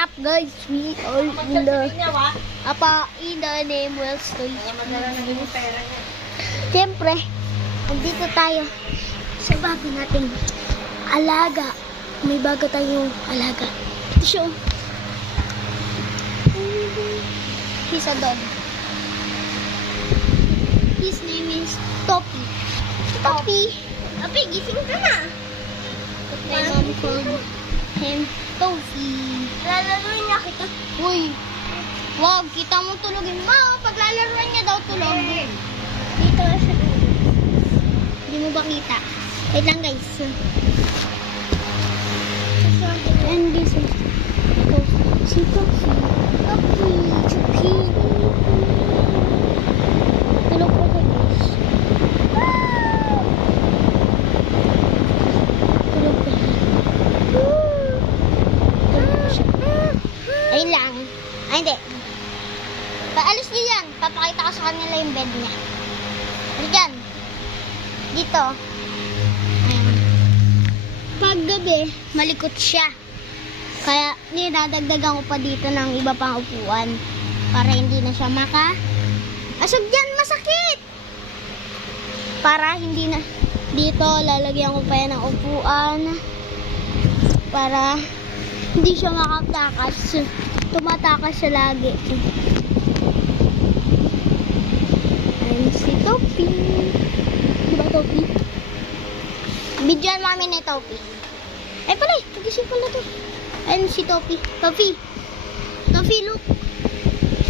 up, guys? We are in the name Wells Toys. Siyempre, andito tayo sa bago nating alaga. May bago tayong alaga. Ito siya. He's a dog. His name is Topi. Topi, gising ka na. My mom called him Tofi. Lalaruin niya kita. Uy, wag, kita mo tulogin. Ma, paglalaruin niya daw tulog. Dito na siya. Hindi mo ba kita? Wait lang, guys. And this is si Tofi. Tofi. Tulog ko na, guys. Ayun lang. Ay, hindi. Paalis niyo yan. Papakita ko sa kanila yung bed niya. Diyan. Dito. Ayan. Paggabi, malikot siya. Kaya, dinadagdagan ko pa dito ng iba pang upuan. Para hindi na siya asog dyan, masakit! Para hindi na dito, lalagyan ko pa yan ng upuan. Para hindi siya makatakas. Tumatakas siya lagi. Ayan si Topi. Diba Topi? Bidyoan mami ni Topi. Ay pala, nagising pala to. Ayan si Topi. Topi. Topi, look.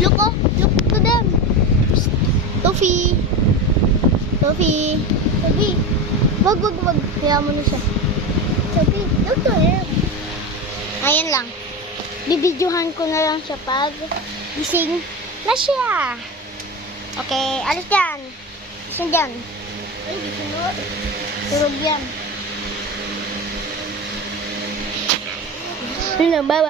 Look, oh. Look to them. Topi. Topi. Topi. Wag. Kaya mo na siya. Topi, look to him. Ayan lang. Bibidyohan ko na lang siya pag gising na siya. Okay, alis dyan. Gising dyan. Ay, gising na. Tulog yan. Yun lang, bye-bye.